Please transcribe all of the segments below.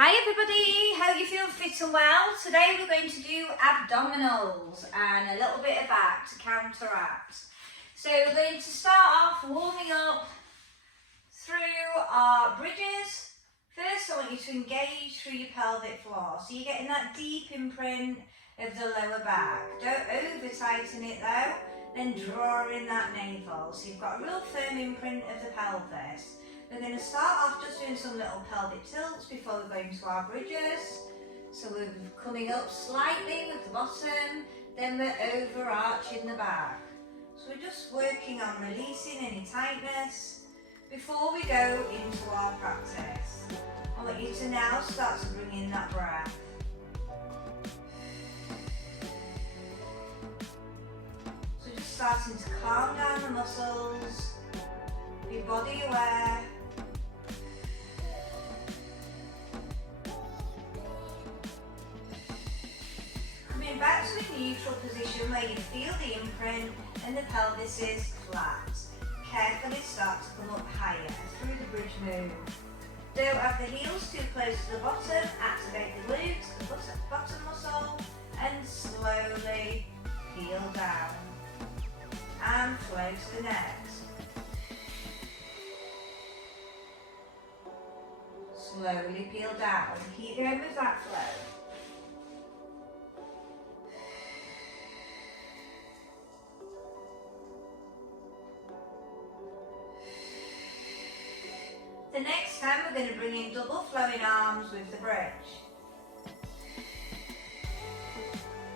Hi everybody, hope you feel fit and well. Today we're going to do abdominals and a little bit of back to counteract. So we're going to start off warming up through our bridges. First I want you to engage through your pelvic floor. So you're getting that deep imprint of the lower back. Don't over tighten it though, then draw in that navel. So you've got a real firm imprint of the pelvis. We're going to start off just doing some little pelvic tilts before we go into our bridges. So we're coming up slightly with the bottom, then we're overarching the back. So we're just working on releasing any tightness before we go into our practice. I want you to now start to bring in that breath. So just starting to calm down the muscles, be body aware. Coming back to a neutral position where you feel the imprint and the pelvis is flat. Carefully start to come up higher through the bridge move. Don't have the heels too close to the bottom, activate the glutes, the bottom muscle, and slowly peel down. And flow to the next. Slowly peel down. Keep going with that flow. The next time we're going to bring in double flowing arms with the bridge.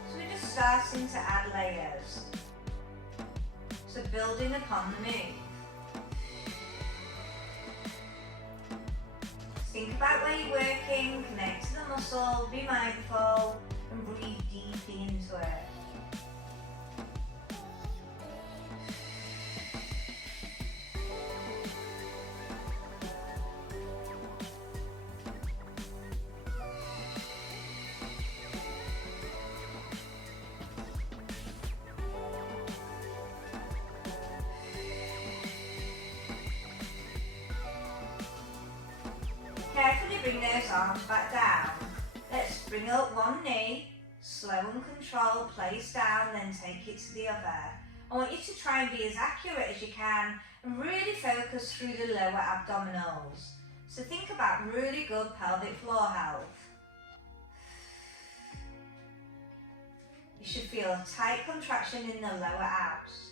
So we're just starting to add layers. So building upon the move. Think about where you're working, connect to the muscle, be mindful, and breathe deeply into it. Carefully bring those arms back down. Let's bring up one knee, slow and controlled, place down, then take it to the other. I want you to try and be as accurate as you can and really focus through the lower abdominals. So think about really good pelvic floor health. You should feel a tight contraction in the lower abs.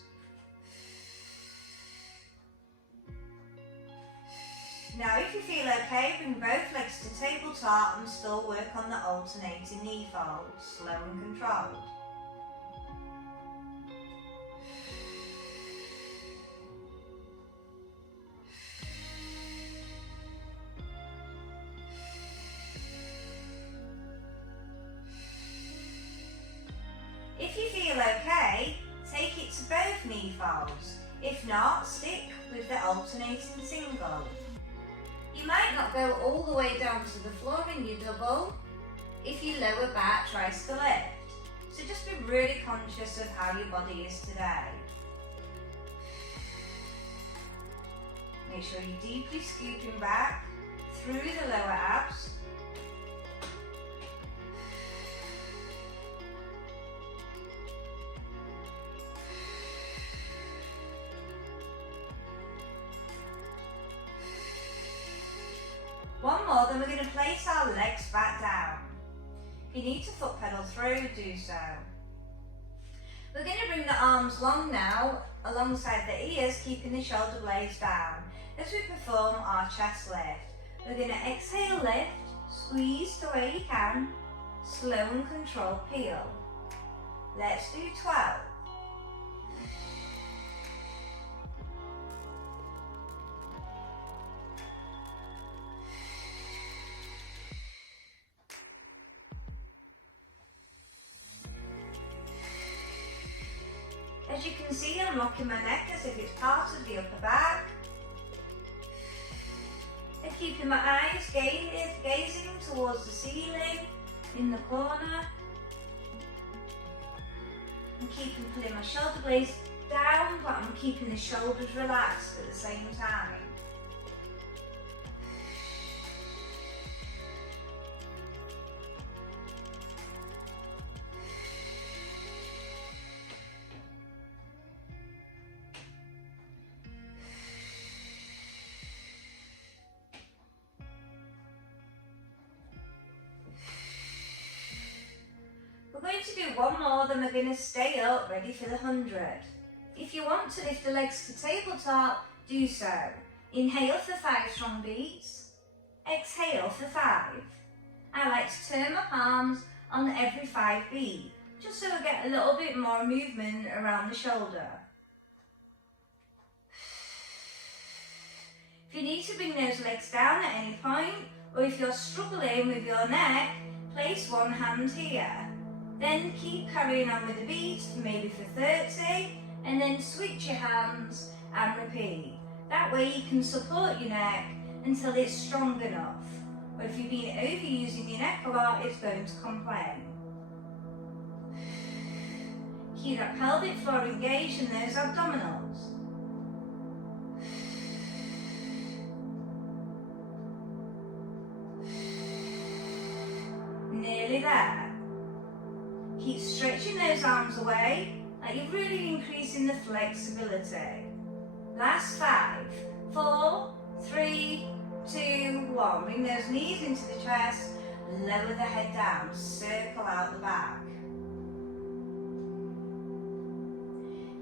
Now if you feel okay, bring both legs to tabletop and still work on the alternating knee folds, slow and controlled. If you feel okay, take it to both knee folds. If not, stick with the alternating single. You might not go all the way down to the floor in your double. If your lower back tries to lift. So just be really conscious of how your body is today. Make sure you're deeply scooping back through the lower abs. One more, then we're going to place our legs back down. If you need to foot pedal through, do so. We're going to bring the arms long now, alongside the ears, keeping the shoulder blades down, as we perform our chest lift. We're going to exhale, lift, squeeze to where you can, slow and controlled peel. Let's do 12. As you can see, I'm locking my neck as if it's part of the upper back. And keeping my eyes gazing towards the ceiling in the corner. And keeping pulling my shoulder blades down, but I'm keeping the shoulders relaxed at the same time. going to do one more, then we're going to stay up, ready for the 100. If you want to lift the legs to tabletop, do so. Inhale for 5 strong beats. Exhale for 5. I like to turn my palms on every 5 beats, just so I get a little bit more movement around the shoulder. If you need to bring those legs down at any point, or if you're struggling with your neck, place one hand here. Then keep carrying on with the beats, maybe for 30, and then switch your hands and repeat. That way you can support your neck until it's strong enough. But if you've been overusing your neck a lot, it's going to complain. Keep that pelvic floor engaged and those abdominals. Nearly there. Keep stretching those arms away, like you're really increasing the flexibility. Last 5, 4, 3, 2, 1. Bring those knees into the chest, lower the head down, circle out the back.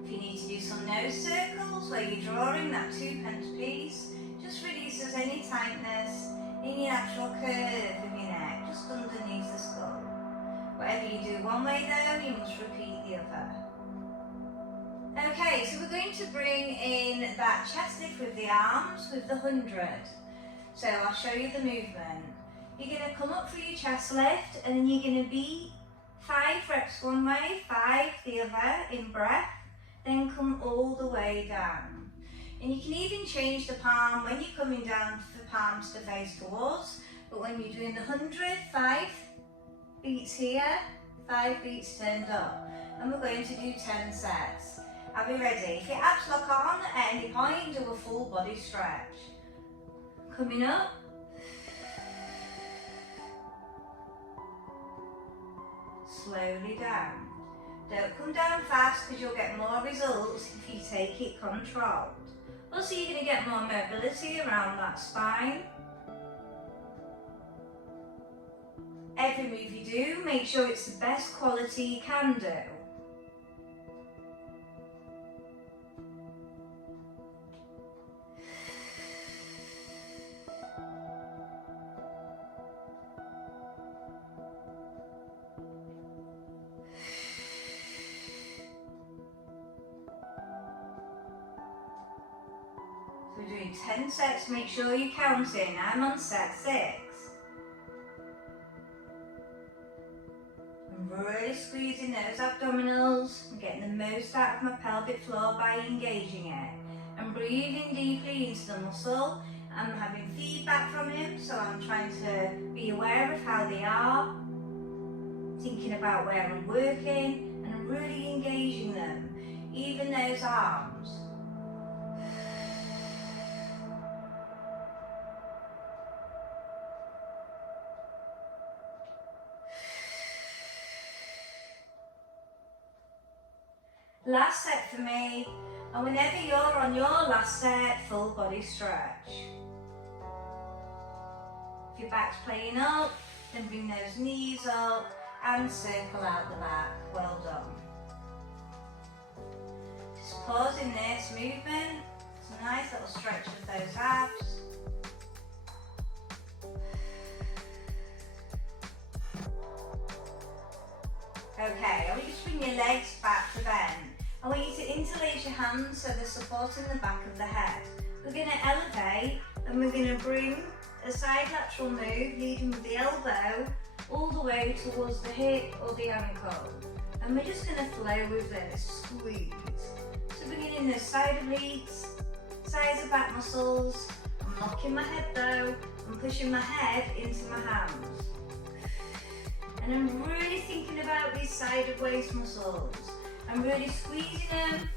If you need to do some nose circles where you're drawing that 2-pence piece, just releases any tightness in your natural curve of your neck, just underneath the skull. Whatever you do one way though, you must repeat the other. Okay, so we're going to bring in that chest lift with the arms with the 100. So I'll show you the movement. You're going to come up for your chest lift and then you're going to beat 5 reps one way, 5 the other in breath, then come all the way down. And you can even change the palm when you're coming down for palms to face towards, but when you're doing the 100, 5 beats here, 5 beats turned up. And we're going to do 10 sets. Are we ready? If your abs lock on at any point, do a full body stretch. Coming up. Slowly down. Don't come down fast because you'll get more results if you take it controlled. Also, you're going to get more mobility around that spine. Every move you do, make sure it's the best quality you can do. We're doing 10 sets, make sure you're counting. I'm on set 6. I'm really squeezing those abdominals and getting the most out of my pelvic floor by engaging it. I'm breathing deeply into the muscle. I'm having feedback from him, so I'm trying to be aware of how they are, thinking about where I'm working, and I'm really engaging them, even those arms. Last set for me, and whenever you're on your last set, full body stretch. If your back's playing up, then bring those knees up and circle out the back. Well done. Just pausing this movement. It's a nice little stretch of those abs. Okay, I want you to bring your legs back to bend. I want you to interlace your hands so they're supporting the back of the head. We're going to elevate and we're going to bring a side lateral move, leading with the elbow all the way towards the hip or the ankle. And we're just going to flow with this, squeeze. So beginning the side obliques, sides of back muscles. I'm locking my head though, I'm pushing my head into my hands. And I'm really thinking about these side of waist muscles. I'm really squeezing them,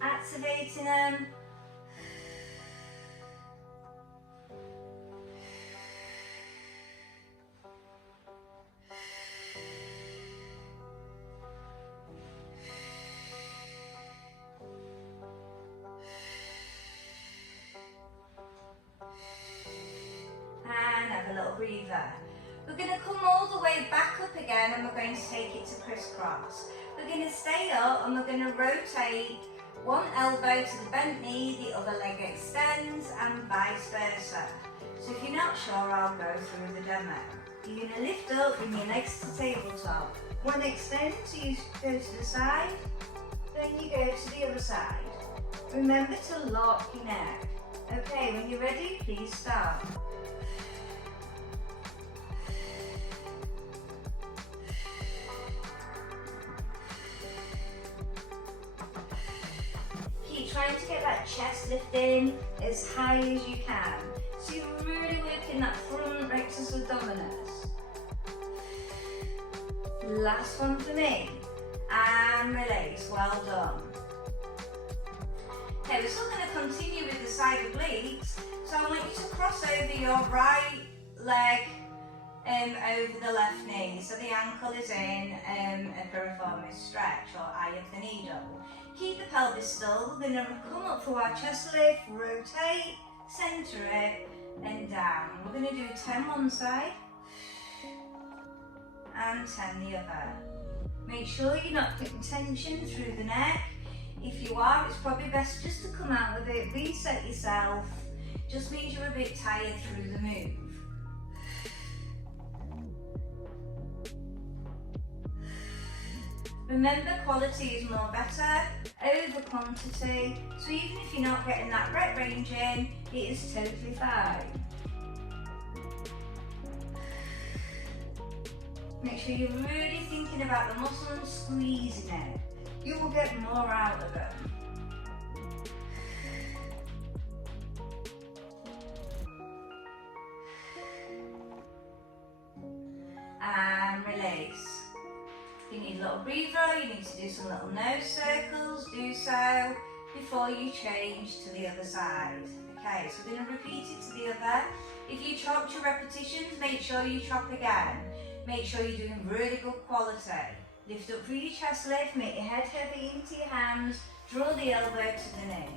activating them. And have a little breather. We're going to come all the way back up again and we're going to take it to crisscross. We're going to stay up and we're going to rotate one elbow to the bent knee, the other leg extends and vice versa. So if you're not sure, I'll go through the demo. You're going to lift up, bring your legs to tabletop. One extend, so you go to the side, then you go to the other side. Remember to lock your neck. Okay, when you're ready, please start. Keep trying to get that chest lifting as high as you can. So you're really working that front rectus abdominis. Last one for me. And release, well done. Okay, we're still going to continue with the side obliques. So I want you to cross over your right leg over the left knee. So the ankle is in a piriformis stretch or eye of the needle. Keep the pelvis still. We're going to come up for our chest lift, rotate, centre it and down. We're going to do 10 one side and 10 the other. Make sure you're not putting tension through the neck. If you are, it's probably best just to come out of it, reset yourself. Just means you're a bit tired through the move. Remember, quality is more better over quantity. So even if you're not getting that rep range in, it is totally fine. Make sure you're really thinking about the muscle and squeezing it. You will get more out of it. And release. If you need a little breather, you need to do some little nose circles, do so before you change to the other side. Okay, so we're going to repeat it to the other. If you chopped your repetitions, make sure you chop again. Make sure you're doing really good quality. Lift up through your chest lift, make your head heavy into your hands, draw the elbow to the knee.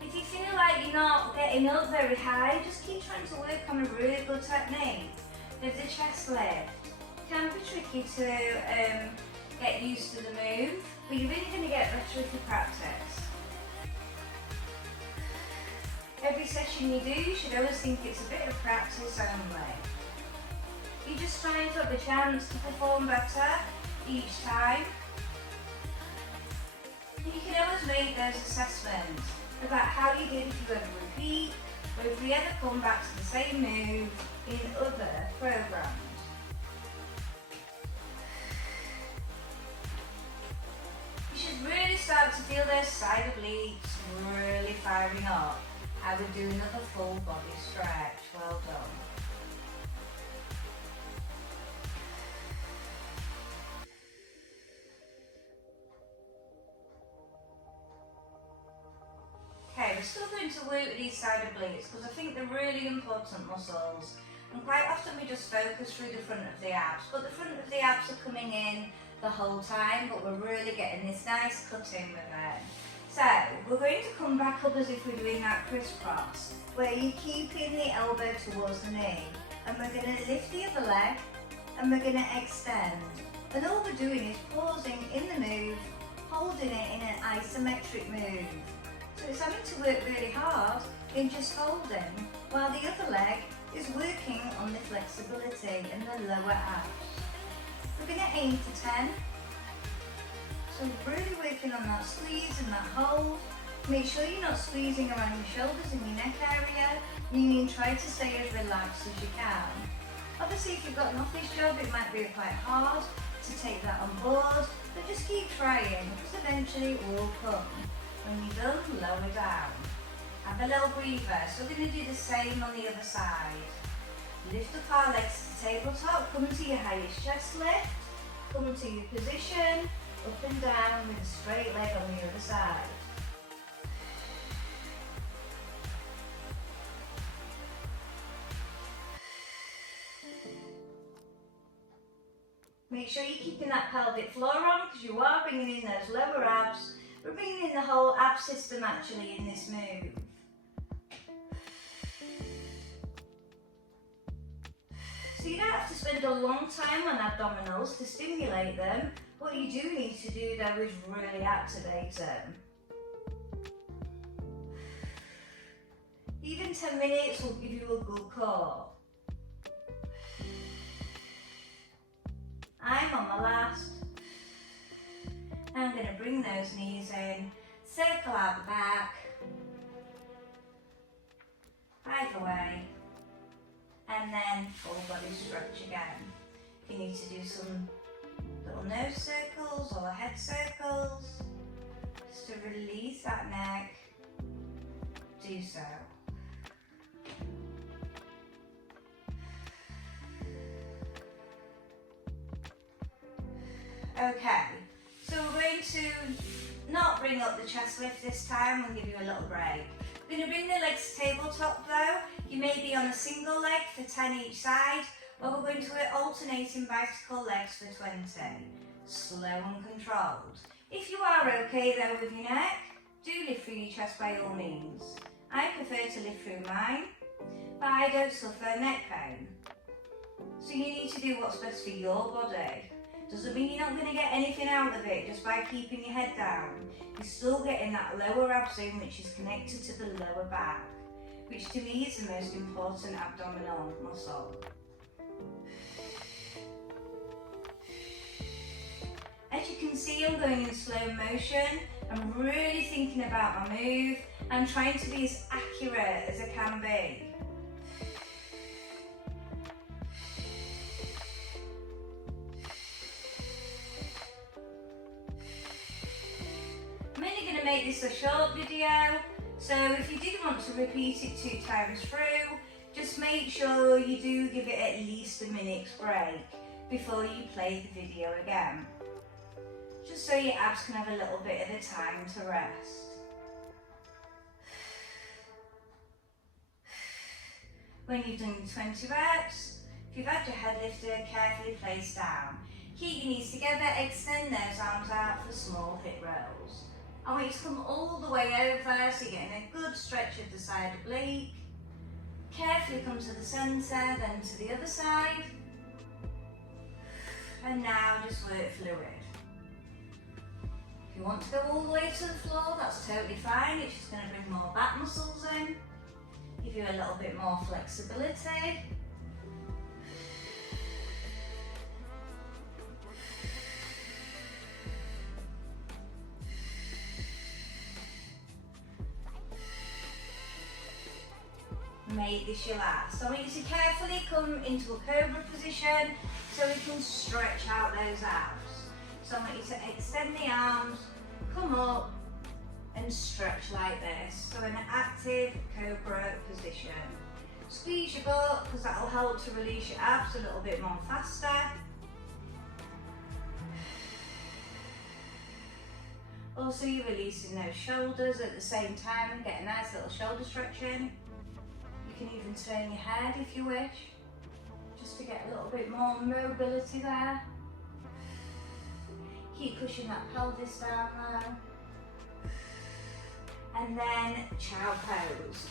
If you feel like you're not getting up very high, just keep trying to work on a really good technique. With the chest lift, it can be tricky to get used to the move, but you're really going to get better if you practice. Every session you do, you should always think it's a bit of practice only. You're just trying to have a chance to perform better each time. You can always make those assessments about how you did if you ever repeat, or if you ever come back to the same move in other programs. You should really start to feel those side obliques really firing up. I would do another full body stretch. Well done. Okay, we're still going to work with these side obliques because I think they're really important muscles. And quite often we just focus through the front of the abs, but the front of the abs are coming in the whole time, but we're really getting this nice cut in with it. So, we're going to come back up as if we're doing that crisscross, where you're keeping the elbow towards the knee. And we're going to lift the other leg, and we're going to extend. And all we're doing is pausing in the move, holding it in an isometric move. So it's having to work really hard in just holding, while the other leg is working on the flexibility in the lower abs. We're going to aim for 10. So really working on that squeeze and that hold. Make sure you're not squeezing around your shoulders and your neck area, meaning try to stay as relaxed as you can. Obviously if you've got an office job it might be quite hard to take that on board, but just keep trying because eventually it will come. When you're done, lower down. Have a little breather. So we're going to do the same on the other side. Lift up our legs to the tabletop, come to your highest chest lift, come to your position, up and down with a straight leg on the other side. Make sure you're keeping that pelvic floor on because you are bringing in those lower abs. We're bringing in strengthening the whole ab system actually in this move. So you don't have to spend a long time on abdominals to stimulate them. What you do need to do though is really activate them. Even 10 minutes will give you a good core. I'm on my last. I'm going to bring those knees in, circle out the back, either way, and then full body stretch again. If you need to do some little nose circles or head circles, just to release that neck, do so. Okay, so we're going to not bring up the chest lift this time and give you a little break. We're going to bring the legs to tabletop though. You may be on a single leg for 10 each side, or we're going to alternating bicycle legs for 20. Slow and controlled. If you are okay though with your neck, do lift through your chest by all means. I prefer to lift through mine, but I don't suffer neck pain. So you need to do what's best for your body. Doesn't mean you're not going to get anything out of it just by keeping your head down. You're still getting that lower ab zone which is connected to the lower back, which to me is the most important abdominal muscle. As you can see, I'm going in slow motion. I'm really thinking about my move. I'm trying to be as accurate as I can be. I'm only going to make this a short video, so if you did want to repeat it 2 times through, just make sure you do give it at least a minute's break before you play the video again, just so your abs can have a little bit of a time to rest. When you've done 20 reps, if you've had your head lifted, carefully place down. Keep your knees together, extend those arms out for small hip rolls. I want you to come all the way over so you're getting a good stretch of the side oblique. Carefully come to the centre, then to the other side. And now just work fluid. If you want to go all the way to the floor, that's totally fine. It's just going to bring more back muscles in. Give you a little bit more flexibility. Make this your last. So I want you to carefully come into a cobra position so we can stretch out those abs. So I want you to extend the arms, come up and stretch like this. So in an active cobra position. Squeeze your butt because that will help to release your abs a little bit more faster. Also you're releasing those shoulders at the same time and get a nice little shoulder stretching. You can even turn your head if you wish, just to get a little bit more mobility there. Keep pushing that pelvis down now. And then chow pose.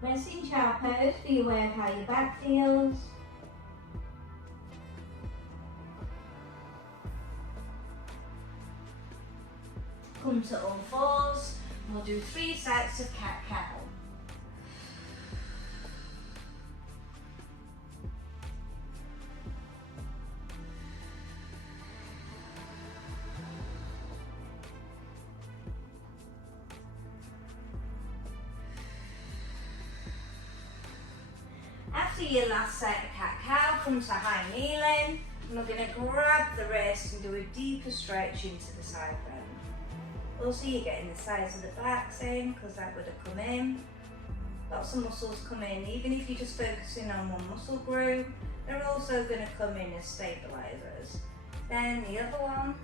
When in chow pose, be aware of how your back feels. Come to all fours. We'll do 3 sets of cat-cow. After your last set of cat-cow, come to high kneeling. And we're going to grab the wrist and do a deeper stretch into the side bend. Also you're getting the sides of the backs in because that would have come in. Lots of muscles come in, even if you're just focusing on one muscle group, they're also going to come in as stabilizers. Then the other one.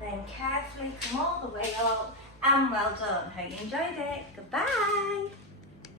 Then carefully come all the way up and well done. Hope you enjoyed it. Goodbye.